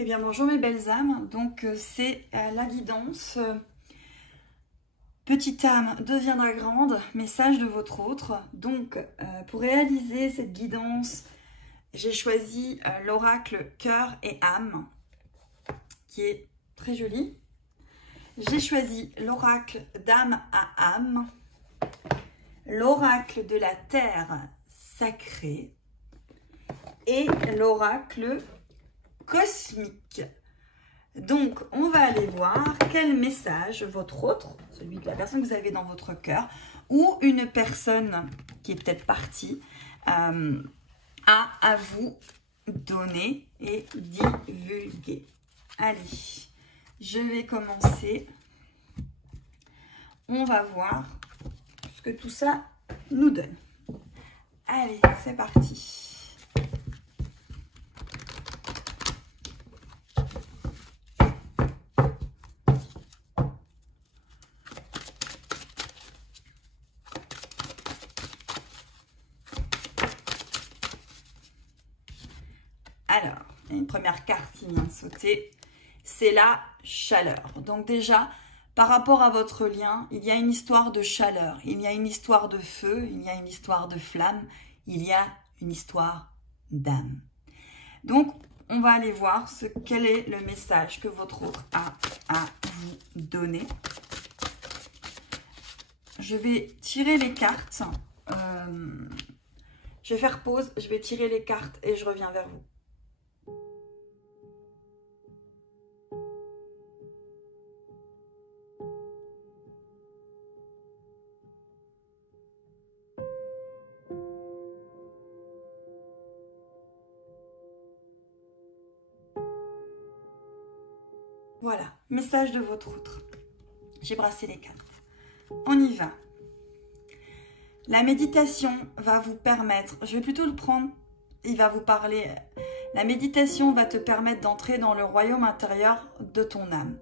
Eh bien bonjour mes belles âmes, donc c'est la guidance. Petite âme deviendra grande, message de votre autre. Donc pour réaliser cette guidance, j'ai choisi l'oracle cœur et âme, qui est très joli. J'ai choisi l'oracle d'âme à âme, l'oracle de la terre sacrée et l'oracle cosmique. Donc, on va aller voir quel message votre autre, celui de la personne que vous avez dans votre cœur, ou une personne qui est peut-être partie, a à vous donner et divulguer. Allez, je vais commencer. On va voir ce que tout ça nous donne. Allez, c'est parti. Alors, il y a une première carte qui vient de sauter, c'est la chaleur. Donc déjà, par rapport à votre lien, il y a une histoire de chaleur, il y a une histoire de feu, il y a une histoire de flamme, il y a une histoire d'âme. Donc, on va aller voir quel est le message que votre autre a à vous donner. Je vais tirer les cartes. Je vais faire pause, je vais tirer les cartes et je reviens vers vous. Voilà, message de votre autre. J'ai brassé les cartes. On y va. La méditation va vous permettre, je vais plutôt le prendre, il va vous parler. La méditation va te permettre d'entrer dans le royaume intérieur de ton âme.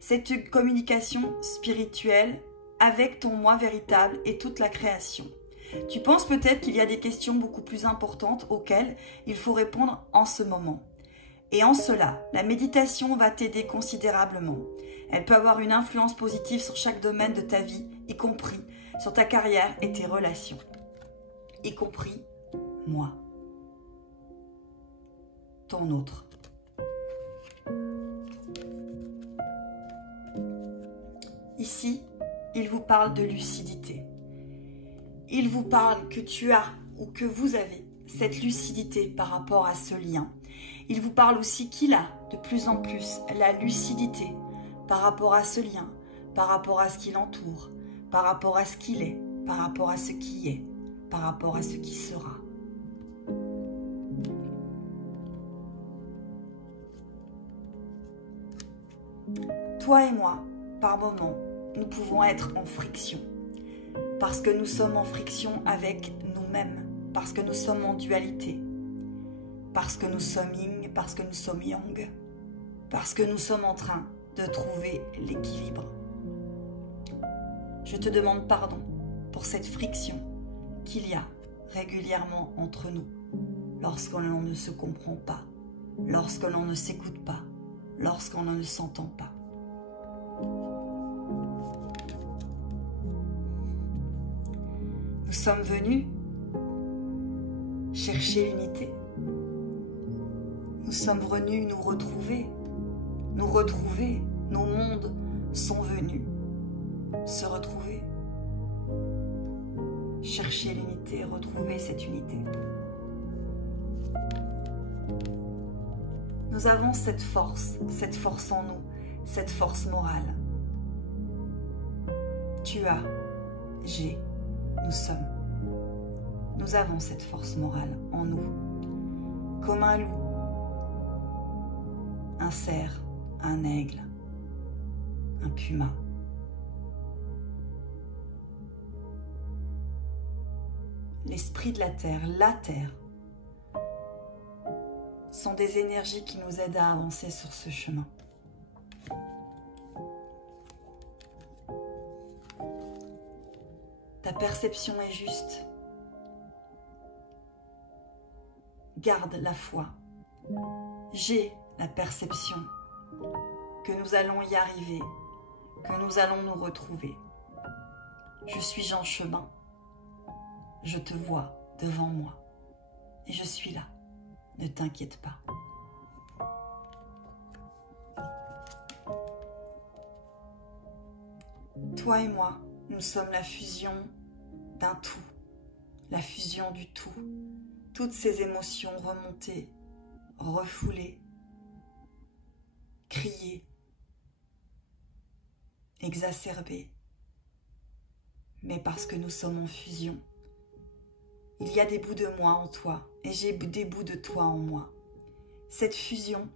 C'est une communication spirituelle avec ton moi véritable et toute la création. Tu penses peut-être qu'il y a des questions beaucoup plus importantes auxquelles il faut répondre en ce moment. Et en cela, la méditation va t'aider considérablement. Elle peut avoir une influence positive sur chaque domaine de ta vie, y compris sur ta carrière et tes relations. Y compris moi, ton autre. Ici, il vous parle de lucidité. Il vous parle que tu as ou que vous avez cette lucidité par rapport à ce lien. Il vous parle aussi qu'il a de plus en plus la lucidité par rapport à ce lien, par rapport à ce qui l'entoure, par rapport à ce qu'il est, par rapport à ce qui est, par rapport à ce qui sera. Toi et moi, par moments, nous pouvons être en friction. Parce que nous sommes en friction avec nous-mêmes, parce que nous sommes en dualité, parce que nous sommes yin, parce que nous sommes yang, parce que nous sommes en train de trouver l'équilibre. Je te demande pardon pour cette friction qu'il y a régulièrement entre nous, lorsque l'on ne se comprend pas, lorsque l'on ne s'écoute pas, lorsqu'on ne s'entend pas. Nous sommes venus chercher l'unité. Nous sommes venus nous retrouver. Nos mondes sont venus se retrouver. Chercher l'unité, retrouver cette unité. Nous avons cette force en nous, cette force morale. Tu as, j'ai, nous sommes. Nous avons cette force morale en nous. Comme un loup, un cerf, un aigle, un puma. L'esprit de la terre sont des énergies qui nous aident à avancer sur ce chemin. Ta perception est juste. Garde la foi. J'ai la perception que nous allons y arriver, que nous allons nous retrouver. Je suis en chemin, je te vois devant moi et je suis là, ne t'inquiète pas. Toi et moi, nous sommes la fusion d'un tout, la fusion du tout. Toutes ces émotions remontées, refoulées, criées, exacerbées. Mais parce que nous sommes en fusion, il y a des bouts de moi en toi et j'ai des bouts de toi en moi. Cette fusion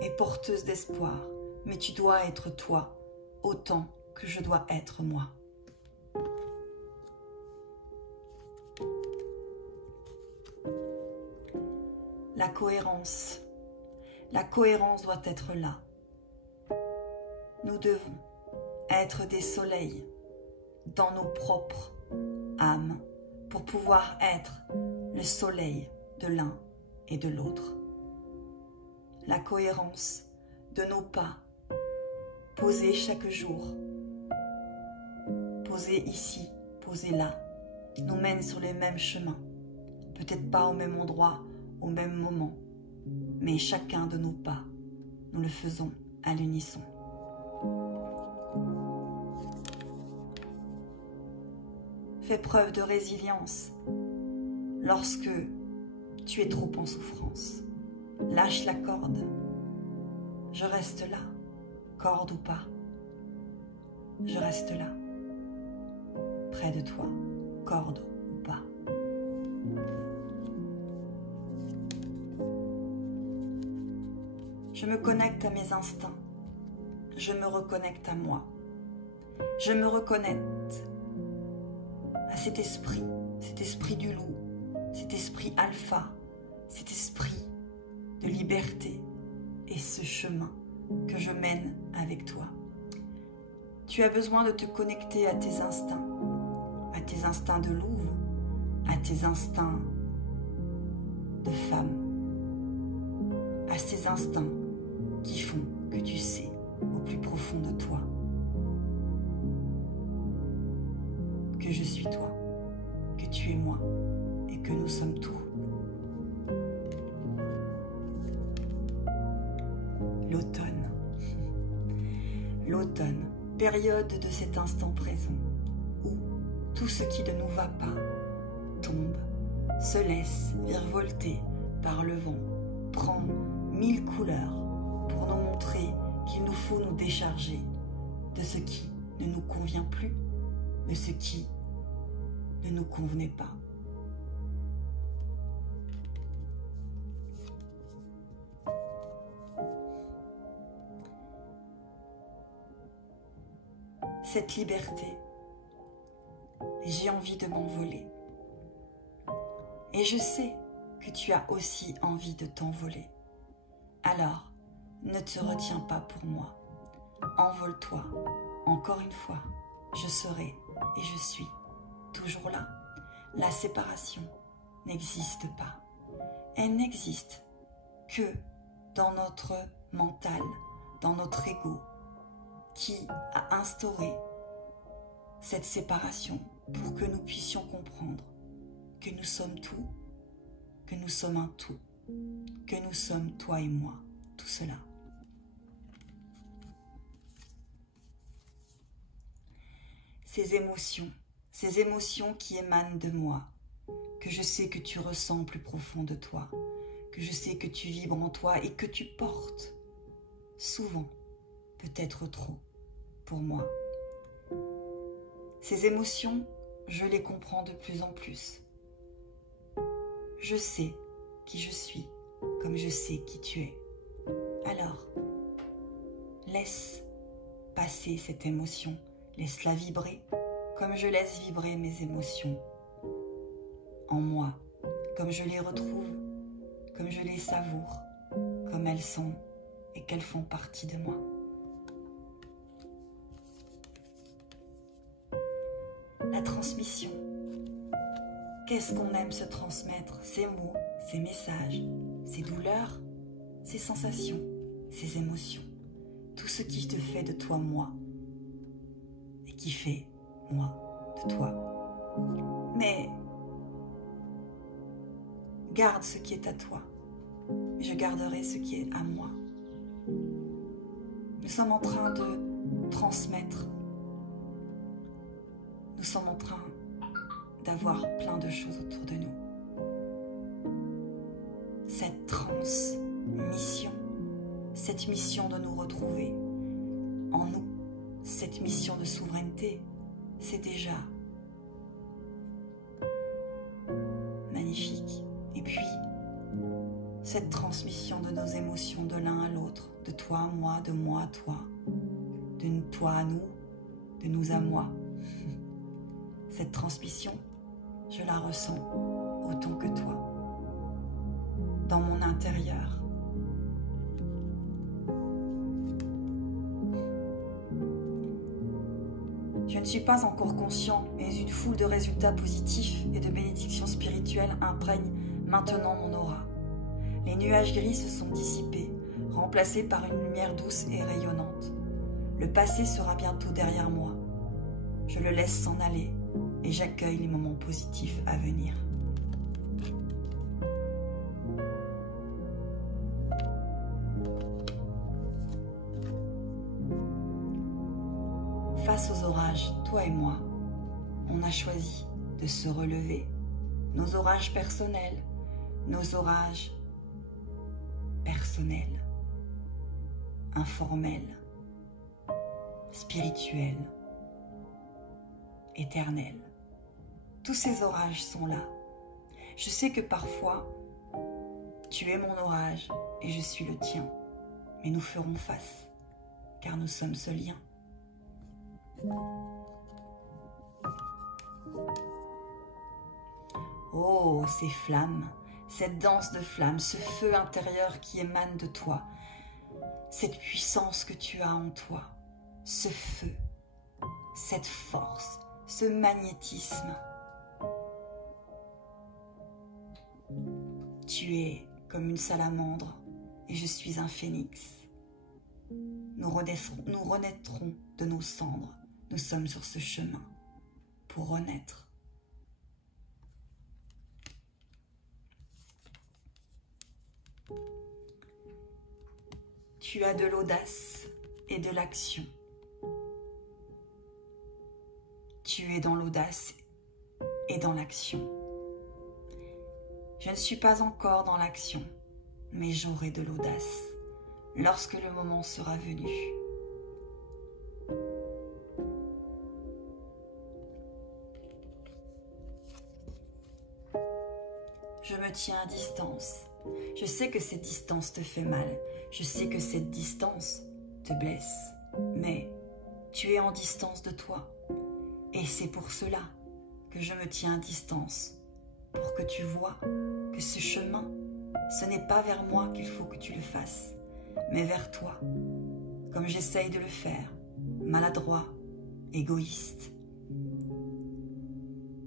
est porteuse d'espoir, mais tu dois être toi autant que je dois être moi. La cohérence doit être là. Nous devons être des soleils dans nos propres âmes pour pouvoir être le soleil de l'un et de l'autre. La cohérence de nos pas posés chaque jour, posés ici, posés là, nous mène sur les mêmes chemins. Peut-être pas au même endroit, au même moment, mais chacun de nos pas, nous le faisons à l'unisson. Fais preuve de résilience lorsque tu es trop en souffrance. Lâche la corde. Je reste là, corde ou pas. Je reste là, près de toi, corde ou pas. Je me connecte à mes instincts. Je me reconnecte à moi. Je me reconnecte à cet esprit du loup, cet esprit alpha, cet esprit de liberté et ce chemin que je mène avec toi. Tu as besoin de te connecter à tes instincts de louve, à tes instincts de femme, à ces instincts qui font que tu sais au plus profond de toi que je suis toi, que tu es moi et que nous sommes tout. L'automne. L'automne, période de cet instant présent où tout ce qui ne nous va pas tombe, se laisse virevolter par le vent, prend 1000 couleurs pour nous montrer qu'il nous faut nous décharger de ce qui ne nous convient plus, de ce qui ne nous convenait pas. Cette liberté, j'ai envie de m'envoler. Et je sais que tu as aussi envie de t'envoler. Alors, ne te retiens pas pour moi. Envole-toi. Encore une fois, je serai et je suis toujours là. La séparation n'existe pas. Elle n'existe que dans notre mental, dans notre ego, qui a instauré cette séparation pour que nous puissions comprendre que nous sommes tout, que nous sommes un tout, que nous sommes toi et moi, tout cela. Ces émotions qui émanent de moi, que je sais que tu ressens plus profond de toi, que je sais que tu vibres en toi et que tu portes, souvent, peut-être trop, pour moi. Ces émotions, je les comprends de plus en plus. Je sais qui je suis, comme je sais qui tu es. Alors, laisse passer cette émotion, laisse-la vibrer, comme je laisse vibrer mes émotions en moi, comme je les retrouve, comme je les savoure, comme elles sont et qu'elles font partie de moi. La transmission. Qu'est-ce qu'on aime se transmettre? Ces mots, ces messages, ces douleurs, ces sensations, ces émotions, tout ce qui te fait de toi moi et qui fait moi de toi. Mais garde ce qui est à toi, je garderai ce qui est à moi. Nous sommes en train de transmettre, nous sommes en train d'avoir plein de choses autour de nous. Cette transmission, cette mission de nous retrouver en nous, cette mission de souveraineté, c'est déjà magnifique. Et puis, cette transmission de nos émotions de l'un à l'autre, de toi à moi, de moi à toi, de toi à nous, de nous à moi. Cette transmission, je la ressens autant que toi, dans mon intérieur. Je ne suis pas encore conscient, mais une foule de résultats positifs et de bénédictions spirituelles imprègnent maintenant mon aura. Les nuages gris se sont dissipés, remplacés par une lumière douce et rayonnante. Le passé sera bientôt derrière moi. Je le laisse s'en aller et j'accueille les moments positifs à venir. Face aux orages, toi et moi, on a choisi de se relever. Nos orages personnels, nos orages personnels, informels, spirituels, éternels. Tous ces orages sont là. Je sais que parfois, tu es mon orage et je suis le tien, mais nous ferons face, car nous sommes ce lien. Oh, ces flammes, cette danse de flammes, ce feu intérieur qui émane de toi, cette puissance que tu as en toi, ce feu, cette force, ce magnétisme. Tu es comme une salamandre et je suis un phénix. Nous renaîtrons de nos cendres. Nous sommes sur ce chemin pour renaître. Tu as de l'audace et de l'action. Tu es dans l'audace et dans l'action. Je ne suis pas encore dans l'action, mais j'aurai de l'audace lorsque le moment sera venu. Je me tiens à distance. Je sais que cette distance te fait mal. Je sais que cette distance te blesse. Mais tu es en distance de toi. Et c'est pour cela que je me tiens à distance. Pour que tu vois que ce chemin, ce n'est pas vers moi qu'il faut que tu le fasses, mais vers toi. Comme j'essaye de le faire, maladroit, égoïste,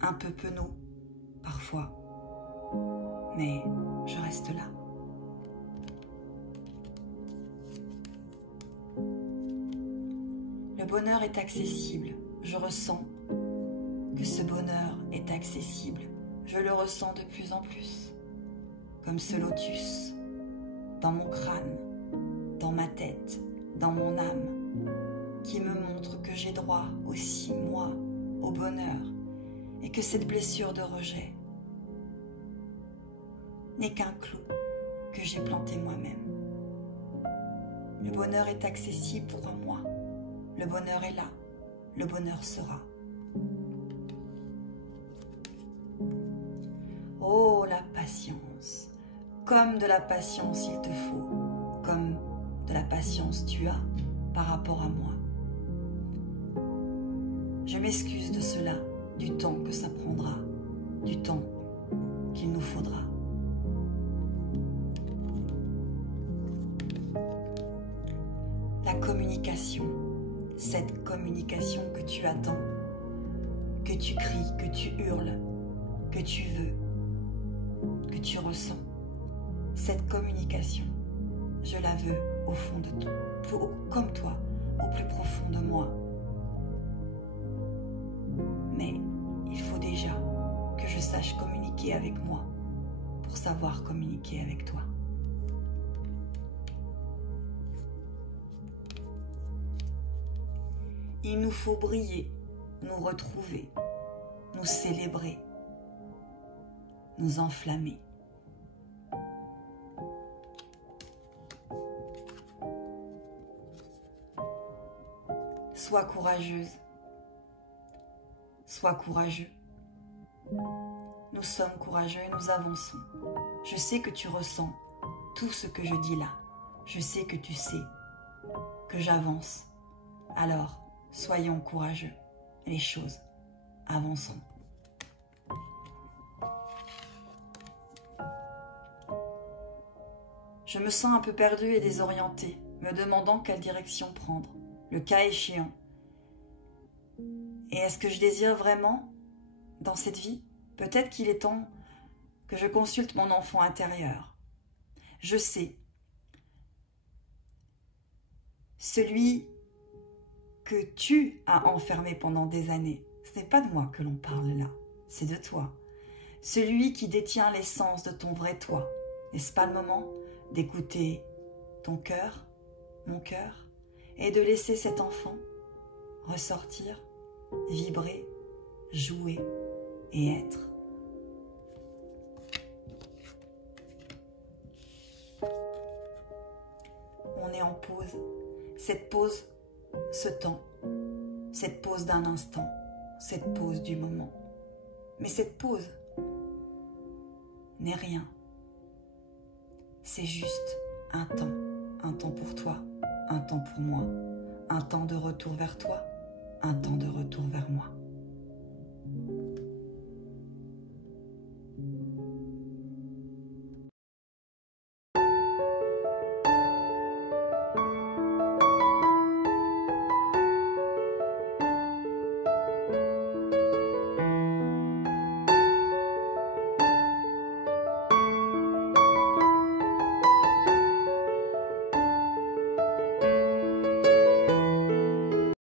un peu penaud, parfois. Mais je reste là. Le bonheur est accessible. Je ressens que ce bonheur est accessible. Je le ressens de plus en plus. Comme ce lotus, dans mon crâne, dans ma tête, dans mon âme, qui me montre que j'ai droit aussi, moi, au bonheur, et que cette blessure de rejet n'est qu'un clou que j'ai planté moi-même. Le bonheur est accessible pour moi. Le bonheur est là. Le bonheur sera. Oh, la patience. Comme de la patience il te faut. Comme de la patience tu as par rapport à moi. Je m'excuse de cela, du temps que ça prendra, du temps qu'il nous faudra. La communication, cette communication que tu attends, que tu cries, que tu hurles, que tu veux, que tu ressens, cette communication, je la veux au fond de toi, comme toi, au plus profond de moi. Mais il faut déjà que je sache communiquer avec moi pour savoir communiquer avec toi. Il nous faut briller, nous retrouver, nous célébrer, nous enflammer. Sois courageuse, sois courageux. Nous sommes courageux et nous avançons. Je sais que tu ressens tout ce que je dis là. Je sais que tu sais que j'avance. Alors, soyons courageux. Les choses avanceront. Je me sens un peu perdue et désorientée, me demandant quelle direction prendre, le cas échéant. Et est-ce que je désire vraiment dans cette vie? Peut-être qu'il est temps que je consulte mon enfant intérieur. Je sais, celui que tu as enfermé pendant des années, ce n'est pas de moi que l'on parle là, c'est de toi. Celui qui détient l'essence de ton vrai toi. N'est-ce pas le moment d'écouter ton cœur, mon cœur, et de laisser cet enfant ressortir, vibrer, jouer et être. On est en pause. Cette pause, ce temps, cette pause d'un instant, cette pause du moment. Mais cette pause n'est rien. C'est juste un temps pour toi, un temps pour moi, un temps de retour vers toi, un temps de retour vers moi.